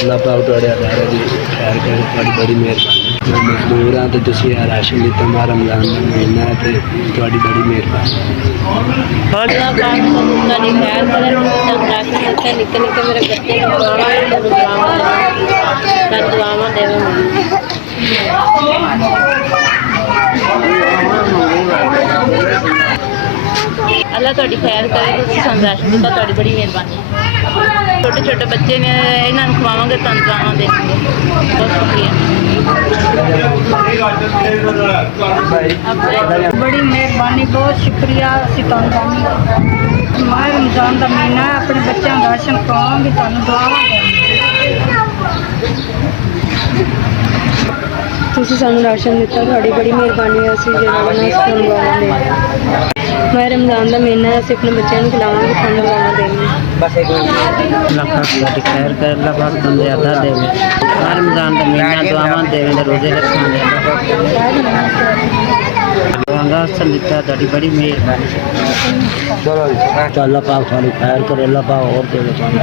अल्लाह पाक तुहाडे अदारे दी खैर करे, तुहाडी बड़ी मेहरबानी। जो मजदूर हैं तो तुसीं राशन दिता, मां रमजान का महीना है तो तुहाडी बड़ी मेहरबानी। अल्लाह पाक तुहाडी खैर करे, राशन दिता, निक्के निक्के मेरे बच्चे दुआवां देवे। अल्लाह तुहाडी खैर करे, तुसीं सानूं राशन दिता, तुहाडी बड़ी मेहरबानी। छोटे छोटे बच्चे ने, इन्हां नूं खवावांगे तां दुआवां देवांगे। बहुत शुक्रिया। बड़ी मेहरबानी, बहुत शुक्रिया। असीं तुहानूं माह रमजान का महीना है, अपने बच्चों को राशन खवावांगे, तुहानूं दुआवां देवांगे। ਤੁਸੀਂ ਸਾਨੂੰ ਰਾਸ਼ਨ ਦਿੱਤਾ, ਤੁਹਾਡੀ ਬੜੀ ਮਿਹਰਬਾਨੀ ਹੈ। ਅਸੀਂ ਜਿਹੜਾ ਵਾ ਨਾ ਤੁਹਾਨੂੰ ਦੁਆਵਾਂ ਦੇਵਾਂਗੇ। ਮੈਂ ਰਮਜ਼ਾਨ ਦਾ ਮਹੀਨਾ ਹੈ, ਅਸੀਂ ਆਪਣੇ ਬੱਚਿਆਂ ਨੂੰ ਖਿਲਾਵਾਂਗੇ, ਤੁਹਾਨੂੰ ਦੁਆਵਾਂ ਦੇਵਾਂਗੇ। बस एक अल्लाह पाक तुहाडी खैर करे, अल्लाह पाक तुहानूं ज़्यादा देवे। रमज़ान का महीना दुआवां देवे, रोज़े रखांगे। दुआवां दिता, तुहाडी बड़ी मेहरबानी। चलो अल्लाह पाक तुहाडी खैर करे, अल्लाह पाक और देवे तुहानूं।